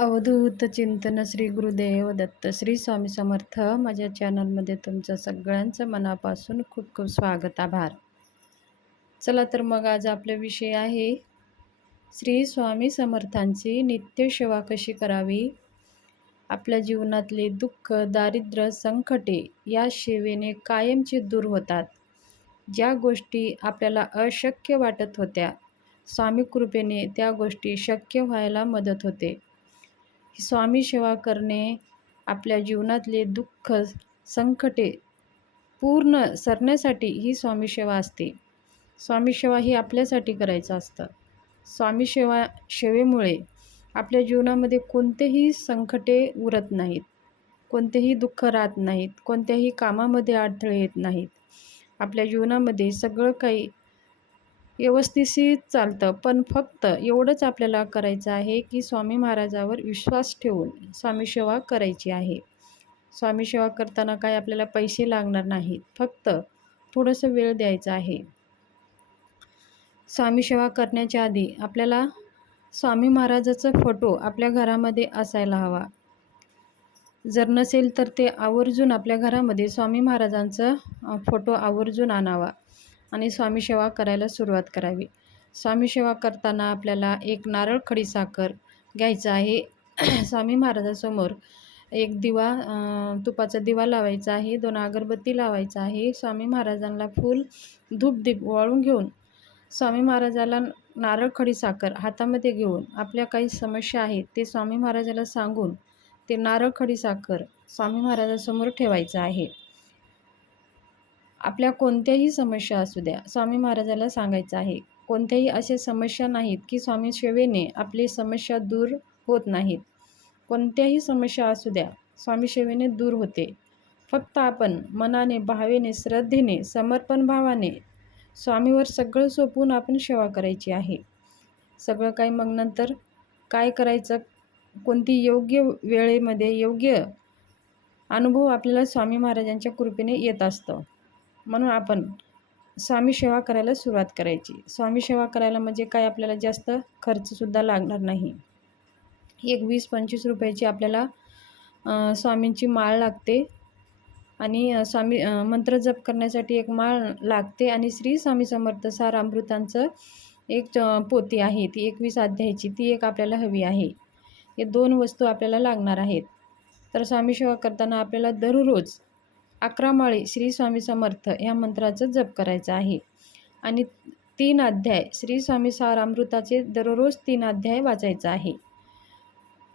अवधूत चिंतन श्री गुरुदेव दत्त श्री स्वामी समर्थ. माझ्या चॅनलमध्ये तुमचं सगळ्यांचं मनापासून खूप खूप स्वागत आभार. चला तर मग आज आपला विषय आहे श्री स्वामी समर्थांची नित्य सेवा कशी करावी? आपल्या जीवनातले दुःख दारिद्र्य संकटे या सेवेने कायमचे दूर होतात. ज्या गोष्टी आपल्याला अशक्य वाटत होत्या स्वामी कृपेने त्या गोष्टी शक्य व्हायला मदत होते. स्वामी सेवा करणे आपल्या जीवनातले दुःख संकटे पूर्ण सरण्यासाठी ही स्वामी सेवा असते. स्वामी सेवा ही आपल्यासाठी करायचं असतं. स्वामी सेवा सेवेमुळे आपल्या जीवनामध्ये कोणतेही संकटे उरत नाहीत. कोणतेही दुःख राहत नाहीत. कोणत्याही कामामध्ये अडथळे येत नाहीत. आपल्या जीवनामध्ये सगळं काही व्यवस्थित चालतं. पण फक्त एवढंच आपल्याला करायचं आहे की स्वामी महाराजावर विश्वास ठेवून स्वामी सेवा करायची आहे. स्वामी सेवा करताना काय आपल्याला पैसे लागणार नाहीत. फक्त थोडंसं वेळ द्यायचा आहे. स्वामी सेवा करण्याच्या आधी आपल्याला स्वामी महाराजाचा फोटो आपल्या घरामध्ये असायला हवा. जर नसेल तर ते आवर्जून आपल्या घरामध्ये स्वामी महाराजांचा फोटो आवर्जून आणावा. आणि स्वामी सेवा करायला सुरुवात करावी. स्वामी सेवा करताना आपल्याला एक नारळ खडीसाखर घ्यायचं आहे. स्वामी महाराजासमोर एक दिवा तुपाचा दिवा लावायचा आहे. दोन अगरबत्ती लावायचा आहे. स्वामी महाराजांना फूल धूप दीप वाळून घेऊन स्वामी महाराजाला नारळ खडीसाखर हातामध्ये घेऊन आपल्या काही समस्या आहेत ते स्वामी महाराजाला सांगून ते नारळ खडीसाखर स्वामी महाराजासमोर ठेवायचं आहे. आपल्या कोणत्याही समस्या असू द्या. स्वामी महाराजाला सांगायचं आहे कोणत्याही अशा समस्या नाहीत की स्वामी सेवेने आपली समस्या दूर होत नाहीत. कोणत्याही समस्या असू द्या स्वामी सेवेने दूर होते. फक्त आपण मनाने भावेने श्रद्धेने समर्पण भावाने स्वामीवर सगळं सोपून आपण सेवा करायची आहे. सगळं काही मग नंतर काय करायचं? कोणती योग्य वेळेमध्ये योग्य अनुभव आपल्याला स्वामी महाराजांच्या कृपेने येत असतं. म्हणून आपण स्वामी सेवा करायला सुरुवात करायची. स्वामी सेवा करायला म्हणजे काय? आपल्याला जास्त खर्चसुद्धा लागणार नाही. एक वीस पंचवीस रुपयाची आपल्याला स्वामींची माळ लागते. आणि स्वामी मंत्र जप करण्यासाठी एक माळ लागते. आणि श्री स्वामी समर्थ सार अमृतांचं एक पोती आहे. ती एकवीस अध्यायाची ती एक आपल्याला हवी आहे. हे दोन वस्तू आपल्याला लागणार आहेत. तर स्वामी सेवा करताना आपल्याला दररोज अकरा माळी श्री स्वामी समर्थ या मंत्राचं जप करायचं आहे. आणि तीन अध्याय श्री स्वामी सारामृताचे दररोज तीन अध्याय वाचायचा आहे.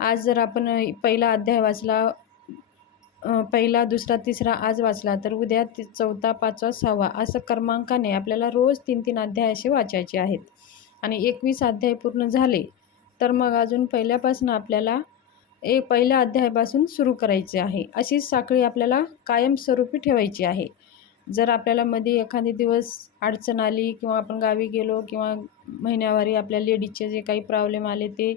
आज जर आपण पहिला अध्याय वाचला पहिला दुसरा तिसरा आज वाचला तर उद्या चौथा पाचवा सहावा असं क्रमांकाने आपल्याला रोज तीन तीन अध्याय असे वाचायचे आहेत. आणि एकवीस अध्याय पूर्ण झाले तर मग अजून पहिल्यापासून आपल्याला ए पहिल्या अध्यायापासून सुरू करायचे आहे. अशीच साखळी आपल्याला कायमस्वरूपी ठेवायची आहे. जर आपल्याला मध्ये एखादी दिवस अडचण आली किंवा आपण गावी गेलो किंवा महिन्यावारी आपल्या लेडीजचे जे काही प्रॉब्लेम आले ते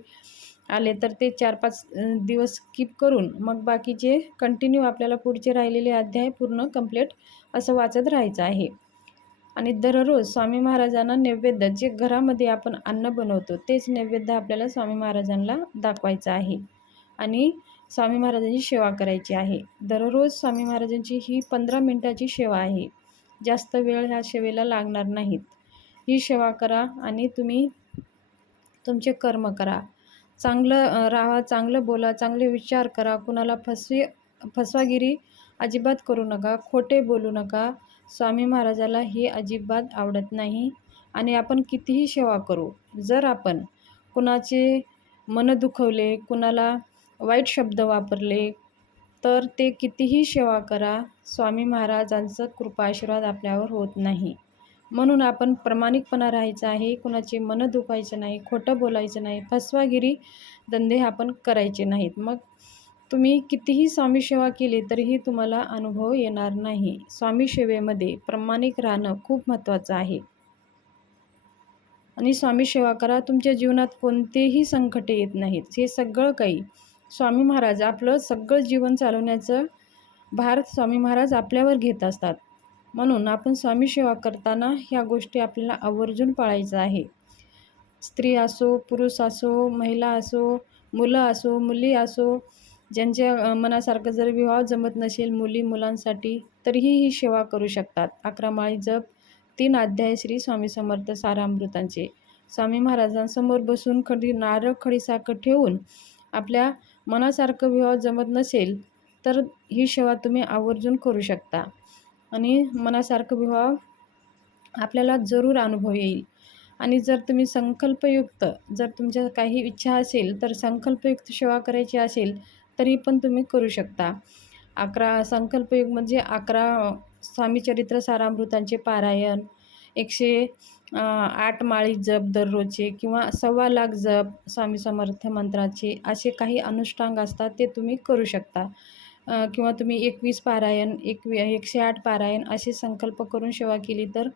आले तर ते चार पाच दिवस स्किप करून मग बाकीचे कंटिन्यू आपल्याला पुढचे राहिलेले अध्याय पूर्ण कंप्लीट असं वाचत राहायचं आहे. आणि दररोज स्वामी महाराजांना नैवेद्य जे घरामध्ये आपण अन्न बनवतो तेच नैवेद्य आपल्याला स्वामी महाराजांना दाखवायचं आहे. आणि स्वामी महाराजांची सेवा करायची आहे. दररोज स्वामी महाराजांची ही पंधरा मिनटाची सेवा आहे. जास्त वेळ ह्या सेवेला लागणार नाहीत. ही सेवा करा आणि तुम्ही तुमचे कर्म करा. चांगलं राहा चांगलं बोला चांगले विचार करा. कुणाला फसवी फसवागिरी अजिबात करू नका. खोटे बोलू नका. स्वामी महाराजाला हे अजिबात आवडत नाही आणि आपण कितीही सेवा करू. जर आपण कुणाचे मन दुखवले कुणाला वाईट शब्द वापरले तर ते कितीही सेवा करा स्वामी महाराजांचं कृपा आशीर्वाद आपल्यावर होत नाही. म्हणून आपण प्रामाणिकपणा राहायचं आहे कुणाचे मन दुखायचं नाही खोटं बोलायचं नाही फसवागिरी धंदे आपण करायचे नाहीत. मग तुम्ही कितीही स्वामी सेवा केली तरीही तुम्हाला अनुभव येणार नाही. स्वामी सेवेमध्ये प्रामाणिक राहणं खूप महत्त्वाचं आहे. आणि स्वामी सेवा करा तुमच्या जीवनात कोणतेही संकटे येत नाहीत. हे सगळं काही स्वामी महाराज आपलं सगळं जीवन चालवण्याचं भार स्वामी महाराज आपल्यावर घेत असतात. म्हणून आपण स्वामी सेवा करताना ह्या गोष्टी आपल्याला आवर्जून पाळायचं आहे. स्त्री असो पुरुष असो महिला असो मुलं असो मुली असो ज्यांच्या मनासारखं जर विवाह जमत नसेल मुली मुलांसाठी तरीही ही सेवा करू शकतात. अकरा माळी जप तीन अध्याय श्री स्वामी समर्थ सारामृतांचे. स्वामी महाराजांसमोर बसून खडी नारळ खडीसाखर ठेवून आपल्या मनासारखं विवाह जमत नसेल तर ही सेवा तुम्ही आवर्जून करू शकता. आणि मनासारखं विवाह आपल्याला जरूर अनुभव येईल. आणि जर तुम्ही संकल्पयुक्त जर तुमच्या काही इच्छा असेल तर संकल्पयुक्त सेवा करायची असेल तरी पण तुम्ही करू शकता. अकरा संकल्पयुग म्हणजे अकरा स्वामी चरित्र सारामृतांचे पारायण. एकशे आठ माळी जप दररोजचे किंवा सव्वा लाख जप स्वामी समर्थ मंत्राचे असे काही अनुष्ठांग असतात ते तुम्ही करू शकता. किंवा तुम्ही एकवीस पारायण एकवी एकशे आठ पारायण असे संकल्प करून सेवा केली तर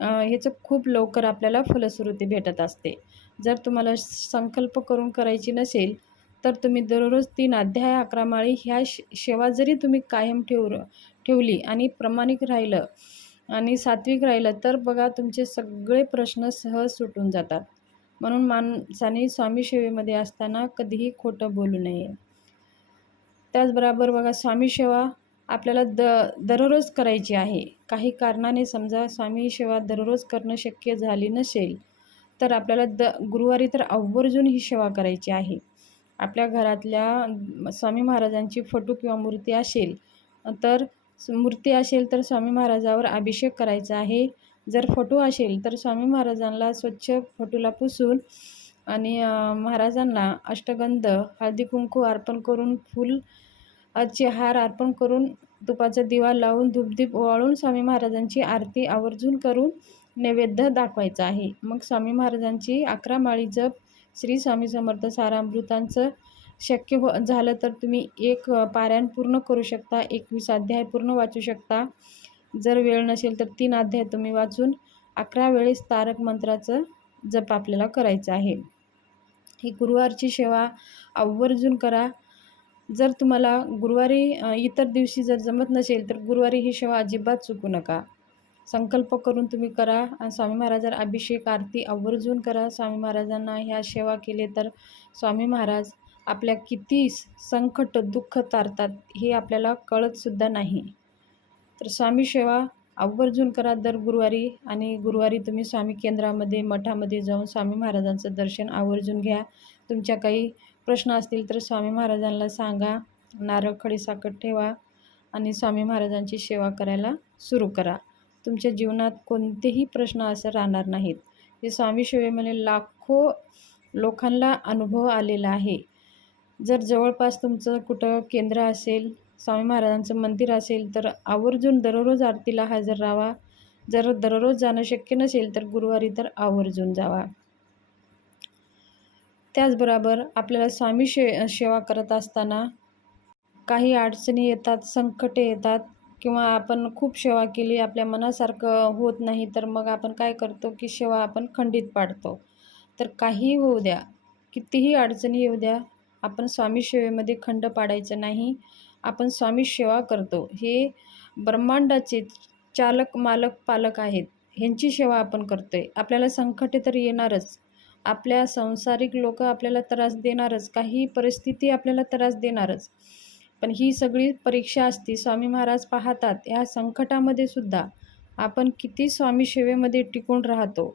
ह्याचं खूप लवकर आपल्याला फलश्रुती भेटत असते. जर तुम्हाला संकल्प करून करायची नसेल तर तुम्ही दररोज तीन अध्याय अकरा माळी ह्या श सेवा जरी तुम्ही कायम ठेव ठेवली आणि प्रामाणिक राहिलं आणि सात्विक राहिलं तर बघा तुमचे सगळे प्रश्न सहज सुटून जातात. म्हणून माणसाने स्वामी सेवेमध्ये असताना कधीही खोटं बोलू नये. त्याचबरोबर बघा स्वामी सेवा आपल्याला द दररोज करायची आहे. काही कारणाने समजा स्वामी सेवा दररोज करणं शक्य झाली नसेल तर आपल्याला द गुरुवारी तर आवर्जून ही सेवा करायची आहे. आपल्या घरातल्या स्वामी महाराजांची फोटो किंवा मूर्ती असेल तर मूर्ती असेल तर स्वामी महाराजावर अभिषेक करायचा आहे. जर फोटो असेल तर स्वामी महाराजांना स्वच्छ फोटोला पुसून आणि महाराजांना अष्टगंध हळदी कुंकू अर्पण करून फूल चे हार अर्पण करून तुपाचा दिवा लावून धूपदीप ओवाळून स्वामी महाराजांची आरती आवर्जून करून नैवेद्य दाखवायचा आहे. मग स्वामी महाराजांची अकरा माळी जप श्री स्वामी समर्थ सारामृतांचं शक्य हो झालं तर तुम्ही एक पारायण पूर्ण करू शकता एकवीस अध्याय पूर्ण वाचू शकता. जर वेळ नसेल तर तीन अध्याय तुम्ही वाचून अकरा वेळेस तारक मंत्राचं जप आपल्याला करायचं आहे. ही गुरुवारची सेवा आवर्जून करा. जर तुम्हाला गुरुवारी इतर दिवशी जर जमत नसेल तर गुरुवारी ही सेवा अजिबात चुकू नका. संकल्प करून तुम्ही करा. आणि स्वामी महाराजांना अभिषेक आरती आवर्जून करा. स्वामी महाराजांना ह्या सेवा केले तर स्वामी महाराज आपल्या किती संकट दुःख तारतात हे आपल्याला कळतसुद्धा नाही. तर स्वामी सेवा आवर्जून करा दर गुरुवारी आणि गुरुवारी तुम्ही स्वामी केंद्रामध्ये मठामध्ये जाऊन स्वामी महाराजांचं दर्शन आवर्जून घ्या. तुमच्या काही प्रश्न असतील तर स्वामी महाराजांना सांगा नारळ खडीसाखर ठेवा आणि स्वामी महाराजांची सेवा करायला सुरू करा. तुमच्या जीवनात कोणतेही प्रश्न असं राहणार नाहीत. हे स्वामी सेवेमध्ये लाखो लोकांना अनुभव आलेला आहे. जर जवळपास तुमचं कुठं केंद्र असेल स्वामी महाराजांचं मंदिर असेल तर आवर्जून दररोज आरतीला हजर राहा. जर दररोज जाणं शक्य नसेल तर गुरुवारी तर आवर्जून जावा. त्याचबरोबर आपल्याला स्वामी शे सेवा करत असताना काही अडचणी येतात संकटे येतात किंवा आपण खूप सेवा केली आपल्या मनासारखं होत नाही तर मग आपण काय करतो की सेवा आपण खंडित पाडतो. तर काहीही होऊ द्या कितीही अडचणी येऊ द्या आपण स्वामी सेवेमध्ये खंड पाडायचं नाही आपण स्वामी सेवा करतो. हे ब्रह्मांडाचे चालक मालक पालक आहेत. ह्यांची सेवा आपण करतो आहे आपल्याला संकटे तर येणारच. आपल्या संसारिक लोक आपल्याला त्रास देणारच. काही परिस्थिती आपल्याला त्रास देणारच. पण ही सगळी परीक्षा असते. स्वामी महाराज पाहतात. या संकटामध्ये सुद्धा आपण किती स्वामी सेवेमध्ये टिकून राहतो.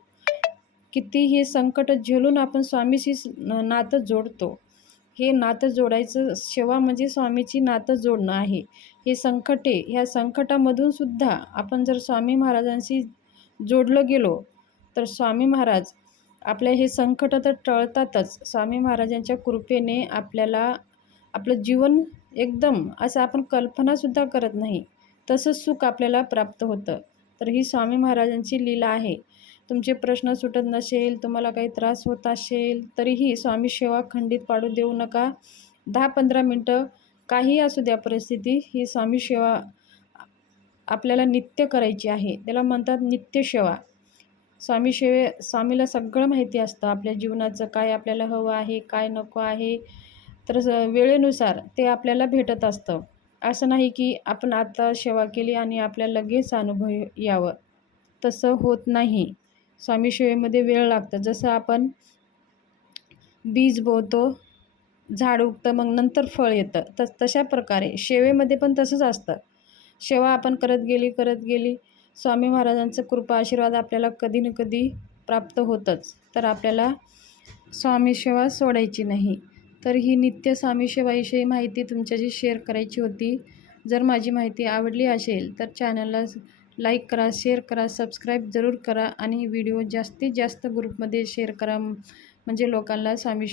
किती हे संकट झेलून आपण स्वामीशी नातं जोडतो. हे नातं जोडायचं सेवा म्हणजे स्वामीची नातं जोडणं आहे. हे संकटे ह्या संकटामधून सुद्धा आपण जर स्वामी महाराजांशी जोडलं गेलो तर स्वामी महाराज आपल्या हे संकट तर टळतातच. स्वामी महाराजांच्या कृपेने आपल्याला आपलं जीवन एकदम असं आपण कल्पनासुद्धा करत नाही. तसंच सुख आपल्याला प्राप्त होतं. तर ही स्वामी महाराजांची लीला आहे. तुमचे प्रश्न सुटत नसेल तुम्हाला काही त्रास होत असेल तरीही स्वामी सेवा खंडित पाडू देऊ नका. दहा पंधरा मिनटं काही असू द्या परिस्थिती ही स्वामी सेवा आपल्याला नित्य करायची आहे. त्याला म्हणतात नित्य सेवा. स्वामी सेवे स्वामीला सगळं माहिती असतं. आपल्या जीवनाचं काय आपल्याला हवं आहे काय नको आहे तर वेळेनुसार ते आपल्याला भेटत असतं. असं नाही की आपण आता सेवा केली आणि आपल्याला लगेच अनुभव यावं. तसं होत नाही. स्वामी सेवेमध्ये वेळ लागतं. जसं आपण बीज बोवतो झाड उगतं मग नंतर फळ येतं. तस तशा प्रकारे शेवेमध्ये पण तसंच असतं. सेवा आपण करत गेली करत गेली स्वामी महाराजांचं कृपा आशीर्वाद आपल्याला कधी ना कधी प्राप्त होतंच. तर आपल्याला स्वामी सेवा सोडायची नाही. तर ही नित्य स्वामी सेवाविषयी माहिती तुमच्याशी शेअर करायची होती. जर माझी माहिती आवडली असेल तर चॅनलला लाईक करा शेअर करा सबस्क्राईब जरूर करा आणि व्हिडिओ जास्तीत जास्त ग्रुपमध्ये शेअर करा. म्हणजे लोकांना स्वामी